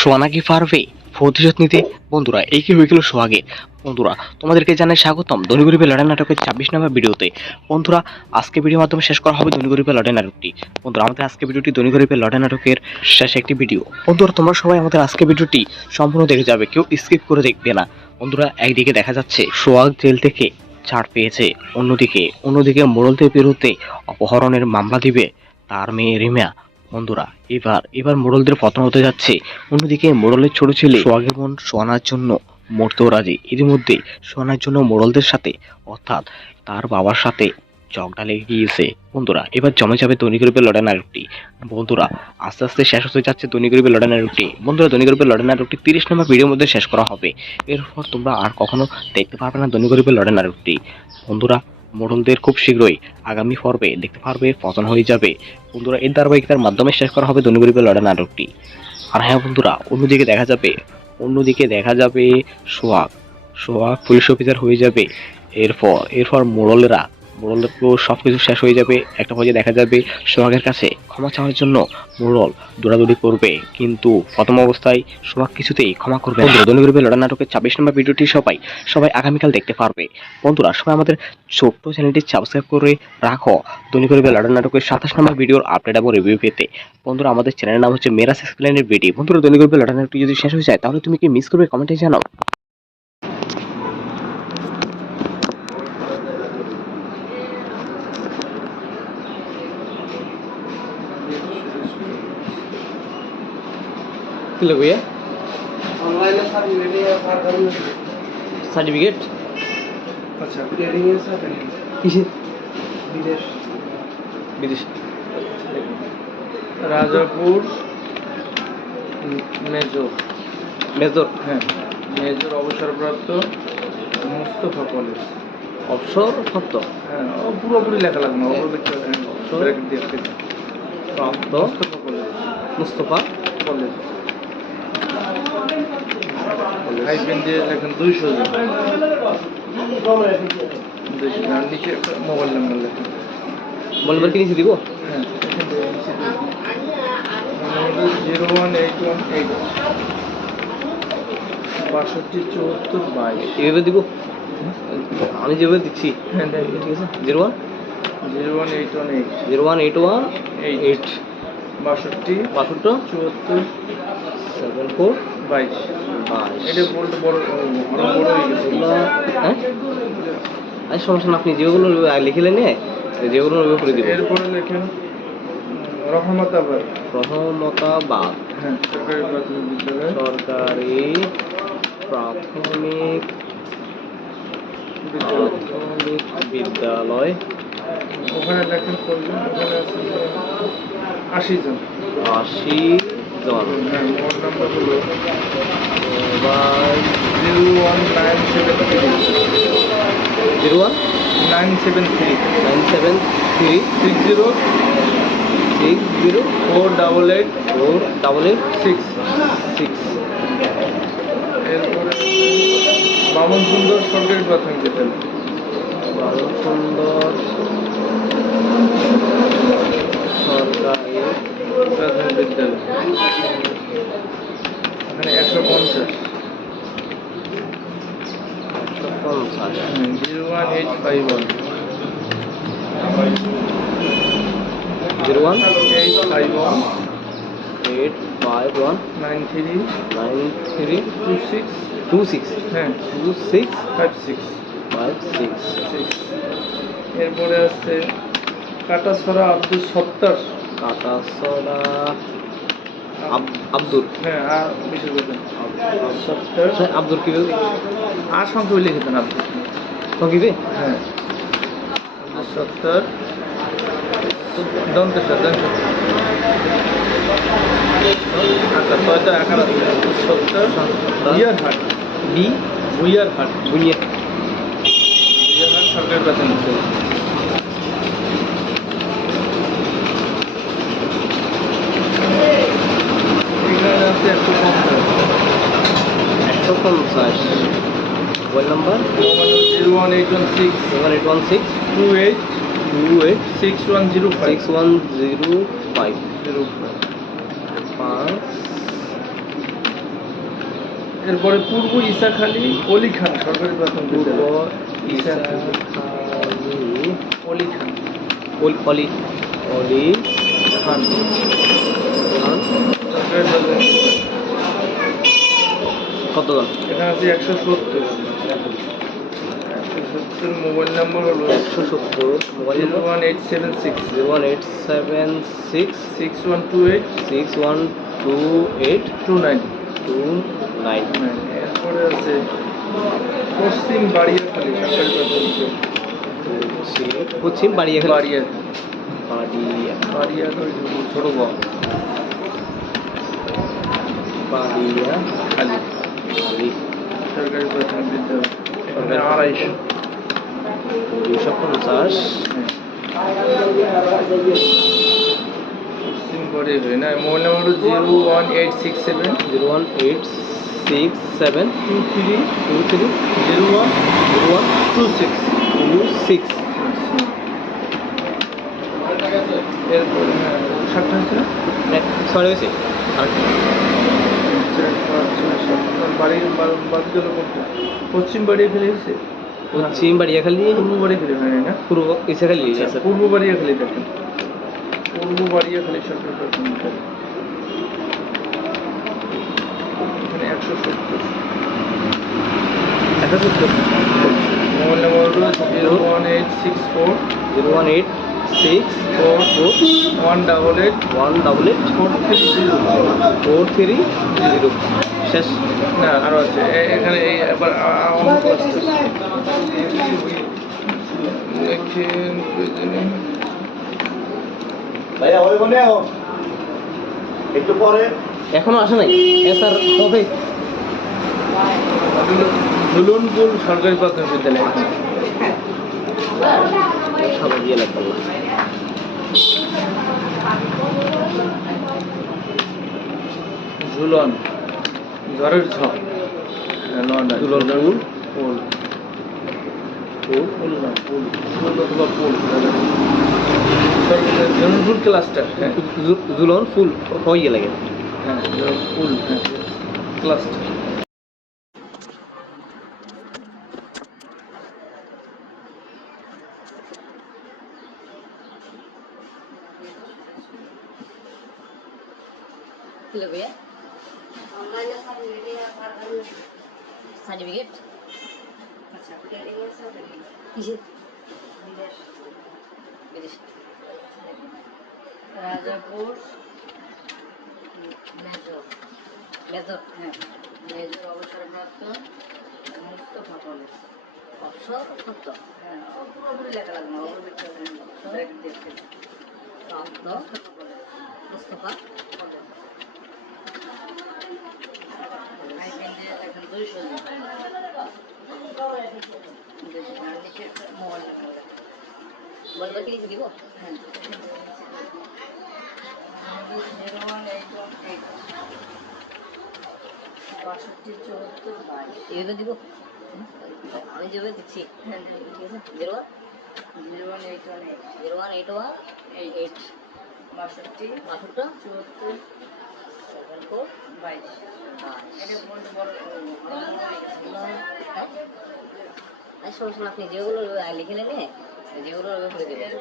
সোয়ানা কি পারবে প্রতিশোধ নিতে? বন্ধুরা, এই কি হয়ে গেল সোহাগের? বন্ধুরা, তোমাদেরকে জানাই স্বাগতম ধনী গরিবের লড়াই নাটকের 26 নম্বর ভিডিওতে। বন্ধুরা, আজকে ভিডিওর মাধ্যমে শেষ করা হবে ধনী গরিবের লড়াই নাটকটি। বন্ধুরা, আমাদের আজকে ভিডিওটি ধনী গরিবের লড়াই নাটকের শেষ একটি ভিডিও। বন্ধুরা, তোমরা সবাই আমাদের আজকে ভিডিওটি সম্পূর্ণ দেখে যাবে, কেউ স্কিপ করে দেখবে না। বন্ধুরা, একদিকে দেখা যাচ্ছে সোহাগ জেল থেকে ছাড় পেয়েছে, অন্যদিকে মোড়লদের বিরুদ্ধে অপহরণের মামলা দিবে তার মেয়ে রিমা। বন্ধুরা, এবার মোড়লদের পতন হতে যাচ্ছে। অন্যদিকে মোড়লের ছোট ছেলে সোহাগের বোন সোয়ানার জন্য মরতেও রাজি। ইতিমধ্যে সোয়ানার জন্য মোড়লদের সাথে অর্থাৎ তার বাবার সাথে ঝগড়া লেগে গিয়েছে। বন্ধুরা, এবার জমে যাবে ধনী গরিবের লড়াই নাটকটি। বন্ধুরা, আস্তে আস্তে শেষ হতে যাচ্ছে ধনী গরিবের লড়াই নাটকটি। বন্ধুরা, ধনী গরিবের লড়াই নাটকটি 30 নম্বর ভিডিওর মধ্যে শেষ করা হবে। এরপর তোমরা আর কখনো দেখতে পারবে না ধনী গরিবের লড়াই নাটকটি। বন্ধুরা, মোড়লদের খুব শীঘ্রই আগামী পর্বে দেখতে পারবে পতন হয়ে যাবে। বন্ধুরা, এই ধারাবাহিকতার মাধ্যমে শেষ করা হবে ধনী গরিবের লড়াই নাটকটি। আর হ্যাঁ বন্ধুরা, অন্যদিকে দেখা যাবে সোহাগ পুলিশ অফিসার হয়ে যাবে। এরপর মোড়লেরও সবকিছু শেষ হয়ে যাবে। একটা পর্যায়ে দেখা যাবে সোহাগের কাছে ক্ষমা চাওয়ার জন্য মোড়ল দৌড়াদৌড়ি করবে, কিন্তু প্রথম অবস্থায় সোহাগ কিছুতেই ক্ষমা করবে না। ধনী গরিবের লড়াই নাটকের 26 নম্বর ভিডিওটি সবাই আগামীকাল দেখতে পারবে। বন্ধুরা, সবাই আমাদের ছোট্ট চ্যানেলটি সাবস্ক্রাইব করে রাখো ধনী গরিবের লড়াই নাটকের 27 নম্বর ভিডিওর আপডেট এবং রিভিউ পেতে। বন্ধুরা, আমাদের চ্যানেলের নাম হচ্ছে মেরাজ এক্সপ্লেনের ভিডিও। বন্ধুরা, ধনী গরিবের লড়াই নাটকটি যদি শেষ হয়ে যায় তাহলে তুমি কি মিস করবে? কমেন্টে জানাও। কি লাগবে? অনলাইনে সার্টিফিকেট? আচ্ছা, ট্রেডিং এর সার্টিফিকেট কিসের? বিদেশ বিদেশ? রাজাপুর মেজর। হ্যাঁ, মেজর অবসরপ্রাপ্ত মুস্তফা কলেজ। অবসরপ্রাপ্ত? হ্যাঁ, পুরোপুরি লেখা লাগবে না, ব্র্যাকেট দিয়ে প্রাপ্ত Mustafa college. Mustafa college hyphen দিয়ে লেখেন 200 জন। 200 আর নিচে একটা মোবাইল নাম্বার লেখেন। বলবার কি নিচে দিব? হ্যাঁ, 01818 627422। এভাবে দিব? আমি যেভাবে দিচ্ছি। হ্যাঁ, ঠিক আছে। 01818 0181 8 62 72 74 74 22। 22। এটা বলতে বড় হয়ে গেছে। হ্যাঁ, আরে সমস্যা না, আপনি যেগুলো লিখিলেন যেগুলো করে দিব। এরপরে লেখেন রহমতাবাদ। রহমতাবাদ হ্যাঁ, সরকারি প্রাথমিক বিদ্যালয়। বিদ্যালয়। ওখানে লেখেন করবেন, ওখানে আছে 80 জন। 80 জন। হ্যাঁ, মোট নাম্বার হলো 01973 973 973 60 60 488 488 6। এরপরে বামন সুন্দর সরকারি প্রাথমিক বিদ্যালয়। বামন সুন্দর সরকারি প্রাথমিক বিদ্যালয়। এখানে 150। 01851 01851 93 93 26 হ্যাঁ 26 56। 56। এরপরে আছে কাটাছড়া আব্দুল সত্তার। কাটাছড়া আব্দুল। হ্যাঁ, আর বিশেষ করবেন সত্তার। আব্দুল কি আর সংখ্যা লিখে দেন আব্দুল সঙ্গীতে? হ্যাঁ, সত্তার দন্তেশ্বর। আচ্ছা, 6টা আকার আছে। সত্তার বুইয়ারহাট। বুইয়ারহাট সরকারি প্রাথমিক বিদ্যালয়। এখানে আছে 150। Mobile number 01816 7816 28 28 6105 6105 05। 5 এরপরে পূর্ব ঈশাখালী অলি খান সরকারি প্রাথমিক বিদ্যালয়। অলি খান অলি অলি খান খান সরকারি প্রাথমিক বিদ্যালয়। কতজন? এখানে আছে 170। মোবাইল নাম্বার হলো 170। মোবাইল নম্বর 01876 01876 6128 6128 29। 29। এরপরে আছে পশ্চিম বাড়িয়াখালী সরকারি প্রাথমিক বিদ্যালয়। পশ্চিম বাড়িয়াখালী বাড়িয়াখালী ছোট বড় বাড়িয়াখালী সরকারি প্রাথমিক বিদ্যালয়। এখানে 250। 250। পশ্চিম বাড়িয়াখালী না, মোবাইল নাম্বার হলো 01867 01867 23 23 01 01 26। 26। এরপরে হ্যাঁ 60 হয়েছে না? সরি হয়েছে বাড়ি বাড়ি গেল কোনটা? পশ্চিম বাড়িয়াখালী হয়েছে? পশ্চিম বাড়িয়াখালী পূর্ব বাড়িয়াখালী হয় না? পূর্ব ইসাখালী আছে। পূর্ব বাড়িয়াখালী দেখেন, পূর্ব বাড়িয়াখালী সরকারি প্রাথমিক বিদ্যালয়। এখানে 170। 170। মোবাইল নাম্বার হলো 01864 01864 188 188 430। 430 শেষ। না আরো আছে এখানে এই এবার অঙ্ক আসছে। ভাইয়া ওই বলে একটু পরে এখনো আসে নাই স্যার কবে? ঝুলনপুর সরকারি প্রাথমিক বিদ্যালয়। সবাই দিয়ে লাগবে না। ঝুলন ঝড়ের ঝড় ঝুলনপুর পুল পুল না পুল পুল অথবা পুল ঝুলনপুর ক্লাস্টার। হ্যাঁ জুলন ফুল হয়ে লাগে। হ্যাঁ পুল হ্যাঁ ক্লাস্টার। किलो भैया सर्टिफिकेट अच्छा किसे विदेश राजापुर मेजर मेजर হ্যাঁ মেজর অবসরপ্রাপ্ত মুস্তফা কলেজ অবসরপ্রাপ্ত হ্যাঁ পুরোপুরি লেখা লাগবে না অবসরপ্রাপ্ত মুস্তফা কলেজ বলবো কি লিখে দিব? হ্যাঁ 01862 এভাবে দিব। আমি যেভাবে দিচ্ছি হ্যাঁ ঠিক আছে 01818 62 74 22 এটা বলতে বড় সমস্যা আপনি যেগুলো লিখে নেন যেগুলো করে দেবেন।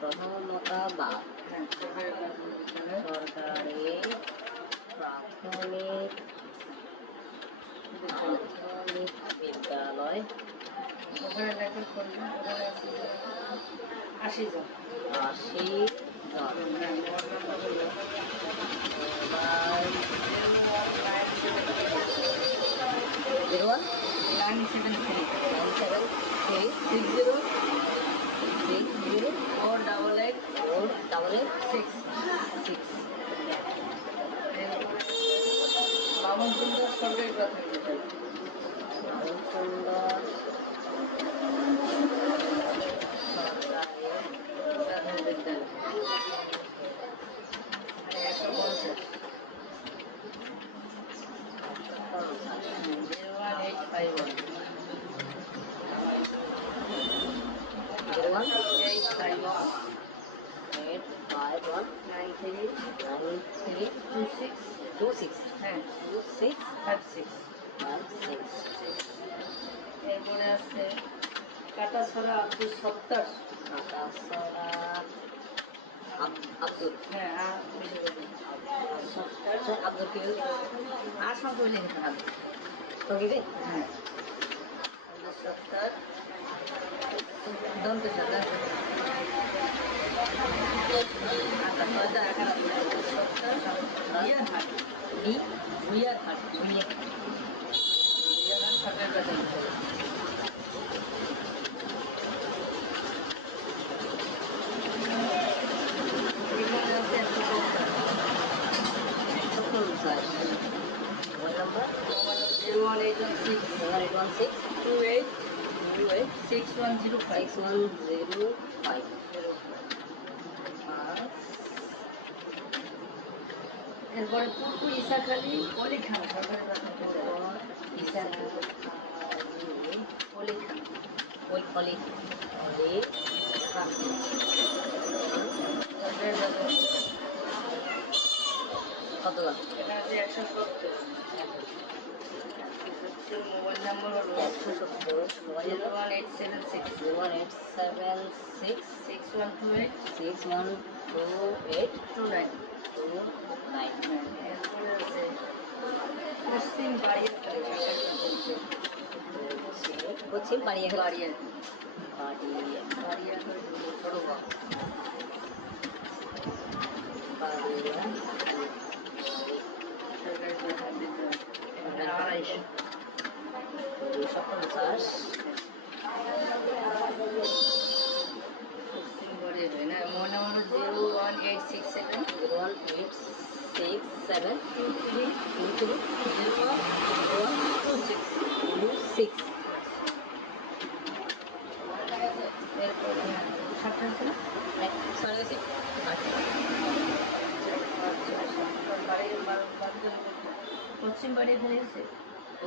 প্রথমতা বা সরকারি প্রাথমিক বিদ্যালয় 80 জন। বামনকুন্দ সরকারি প্রাথমিক বিদ্যালয়। বামনকুন্দ সরকারি প্রাথমিক বিদ্যালয় 150। 01851 851 93262 হ্যাঁ 2656 এরপরে আছে কাটাছড়া আব্দুল সত্তার। কাটাছড়া আব্দুল হ্যাঁ সত্তর আব্দুল কি আর সব বলে নিতে হবে তো কি হ্যাঁ আব্দুল সত্তর দন্ত সাদা ইয়ারহাট ইয়ারহাট সরকারি বাজার। এখানে আছে 150 মোবাইল নাম্বার 01816 28 6105 6105 এরপরে পুরকু ইসাখালী অলি খান সরকারি বাজার। ইসাখালী অলি খান অলি খান সরকারি বাজার। কত এখানে আছে 170। মোবাইল নাম্বার হলো 170 মোবাইল 01876 01876 6128 6128 29। 29 এরপরে আছে পশ্চিম বাড়িয়াখালী পশ্চিম বাড়িয়াখালী বাড়িয়াখালী ছোট গাঁও। সরকারি বাজার বিদ্যালয়। এখানে 250। 250 পশ্চিম বাড়িয়াখালী না মোবাইল নাম্বার 01867 01867 23 23 0126। এরপরে সাতটা আছে না? পশ্চিম বাড়িয়াখালী আছে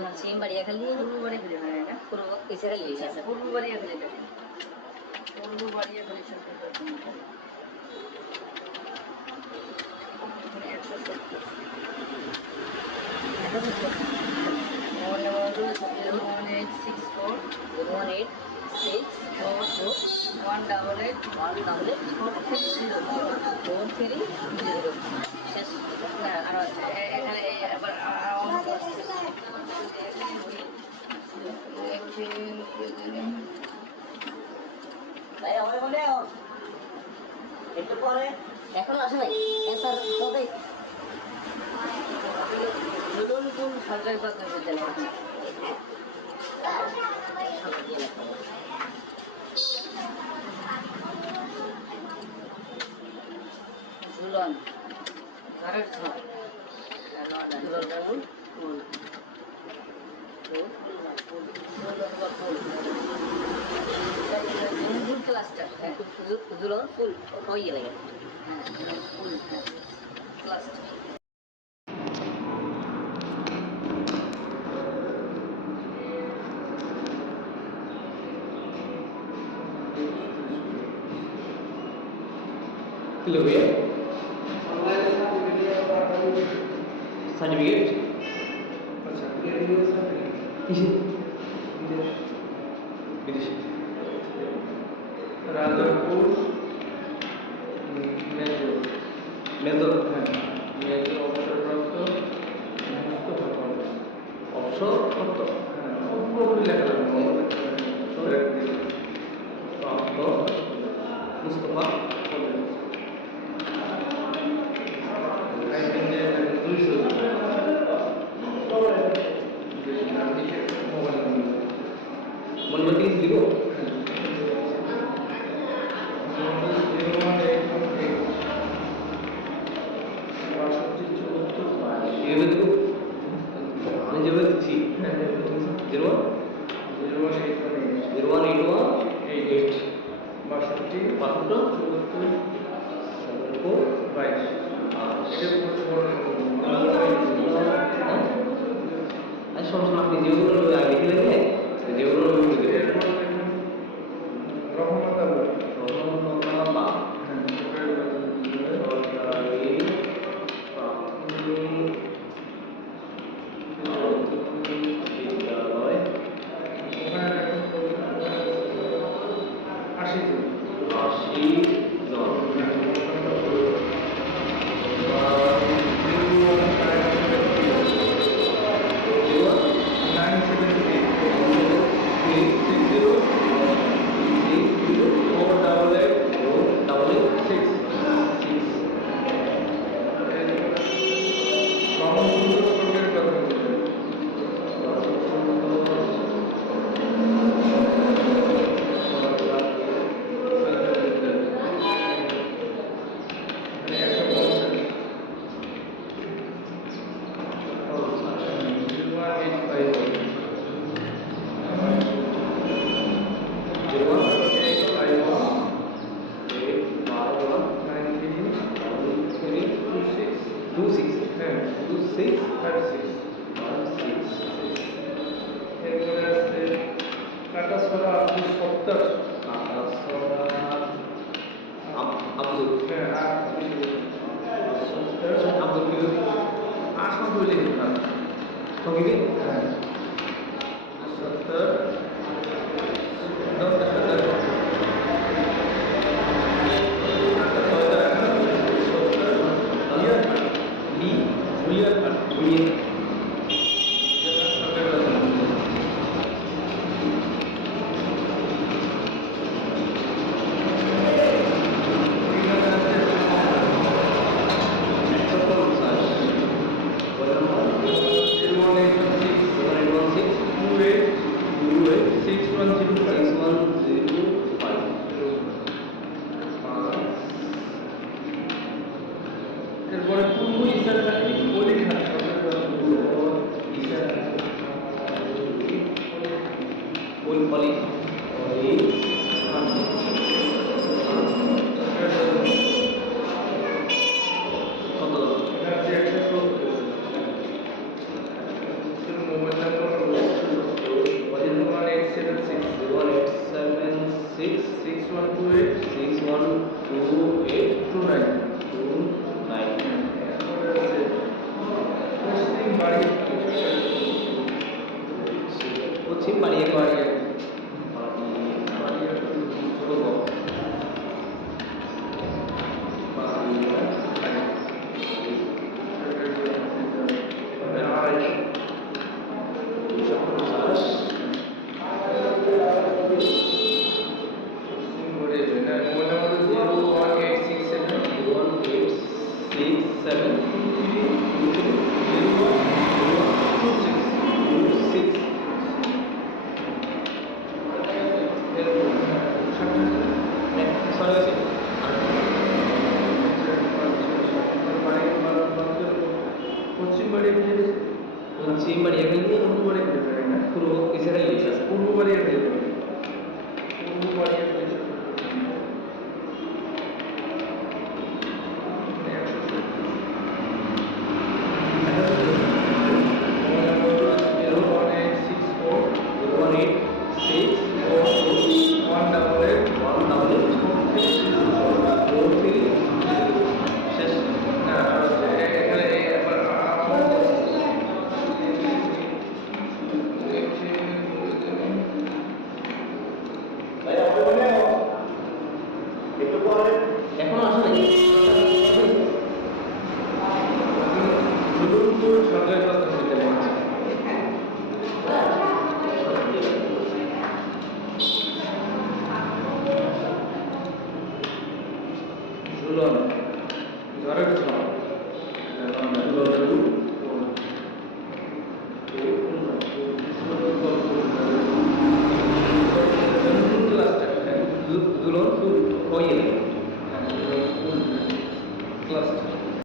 পশ্চিম বাড়িয়াখালী পূর্ব বাড়িয়াখালী হয় না পূর্ব ইসাখালী আচ্ছা পূর্ব বাড়িয়াখালী দেখেন পূর্ব বাড়িয়াখালী সরকারি প্রাথমিক এখানে 170। মোবাইল নাম্বার হলো 01864 01864 188 188 430 430 শেষ না আরো আছে এখানে আবার অঙ্ক আছে ভাই আমার বলে একটু পরে এখন আসে নাই স্যার কবে জুলনপুর সরকারি প্রাথমিক বিদ্যালয় ঝুলন ঘরের ছয় ফুল ক্লাস্টার হ্যাঁ দুলন ফুল হয়ে গেলে হ্যাঁ ফুল হ্যাঁ ক্লাস্টার কিলো ভাইয়া সার্টিফিকেট আচ্ছা কিসে বিদেশে রাজাপুর মেজর মেজর হ্যাঁ মেজর অবসরপ্রাপ্ত মুস্তফা কলেজ। অবসর কত হ্যাঁ পুরোপুরি লেখা লাগবে প্রাপ্ত মুস্তফা মনে তিরিশ দিব এভাবে দেবো আমি যেভাবে দিচ্ছি 0181 বাষট্টি 72 বাইশ আমি সমস্যা আপনি যেগুলো লিখে দেবে যেগুলো লিখে দেবে রহমত আল্লাহ সরকারি সিক্স 56 সিক্স এরপরে আছে কাটাছড়া আব্দুল সত্তার আব্দুল হ্যাঁ আর আব্দুল কি আসন বলে দিলাম সঙ্গীতে হ্যাঁ 70 দশটা 70 বি বুলিয়ার খান বুঝিয়ে এরপরে পূর্ব ইসারা নাকি অলি খান মোবাইল নাম্বার 6128 পশ্চিম বাড়িয়ে পশ্চিম বাড়ি পশ্চিম বাড়িয়ে পূর্ব বাড়ি পূর্ব কিসের লিখে আছে পূর্ব বাড়ি পূর্ব বাড়ি একটু পরে এখনো আসে নাকি সরকারি প্রাথমিক বিদ্যালয় ঝুলন ঝড়ের ঝড় দুলন খুব হয়ে